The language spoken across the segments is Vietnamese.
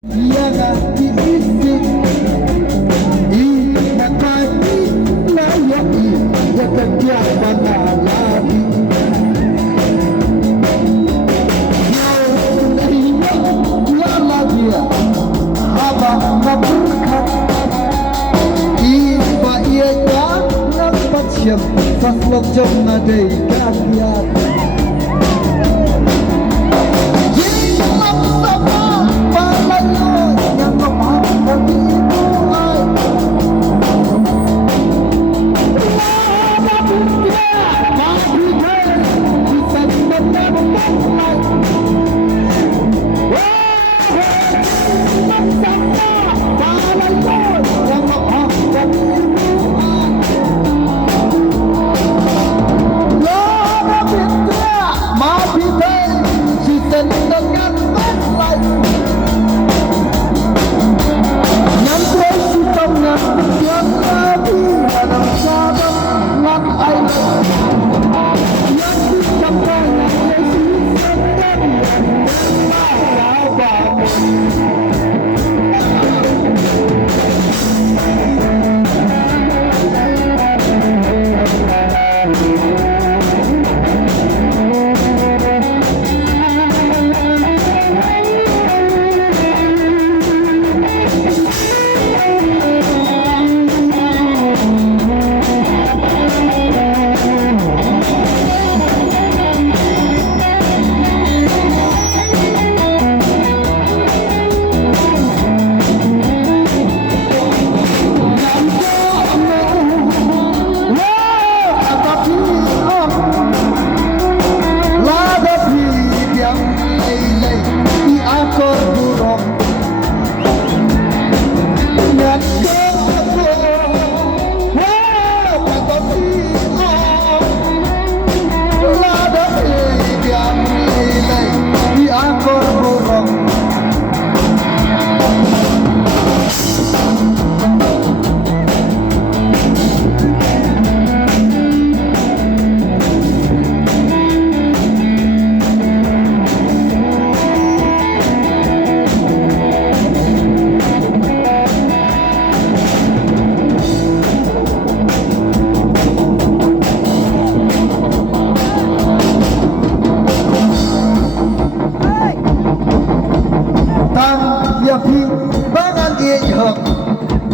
Yang diisi I nakani layai Yakakiapan alami Yaunaiya Yalagia Haba naburkan Iba iya Nang patsyam Faslok jom nadai kakiat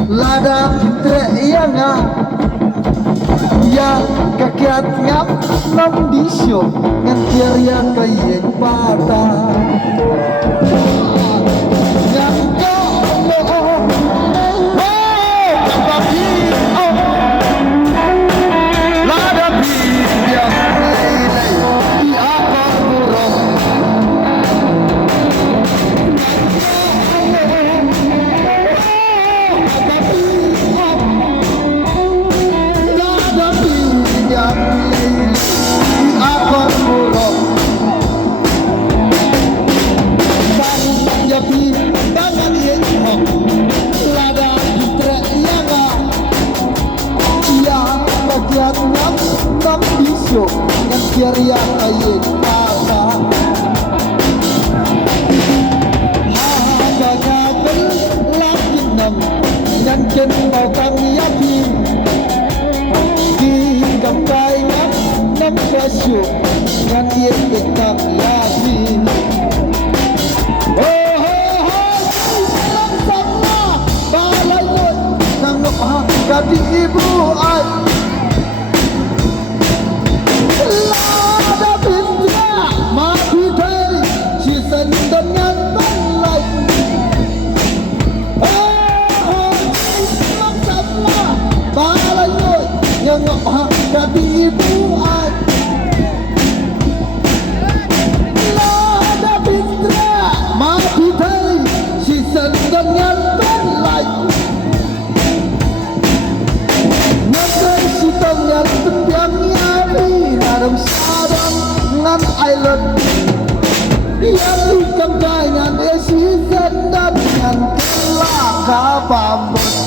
Lada fitre yanga ya kakiat ngap nam disyo ngan tiarya kayen pata yang ko mo kapapi lada pi yang lele di apa burung yang ceria kain pata harganya lagi yang ken mau kami yapi di kampai nam kasih yang dia tetap lagi sama balai nang gadi ibu ai Kati ibu ay Lada pitra Mapitay Si sandan yan penlay Nagay sitang yan Tepyang yari Naram sadang Ngan island Yan ikam kaingan Si sandan yan Kelaka pambot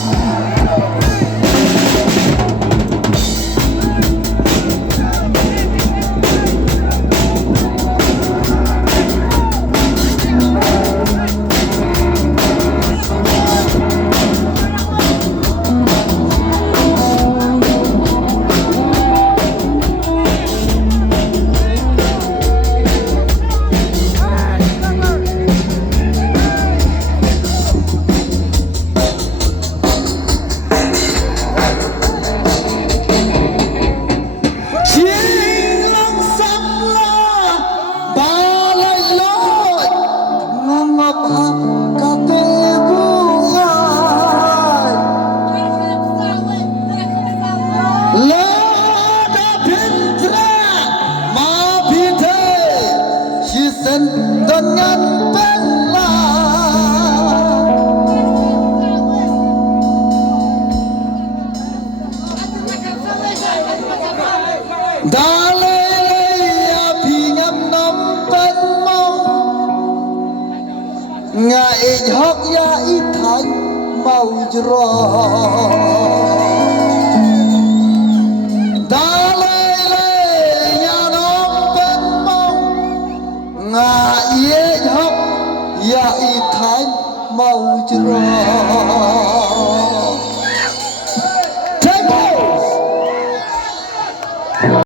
hok ya ít thành mau jro ta lê nhà nông bên mong ngà ye hok ya ít thành mau jro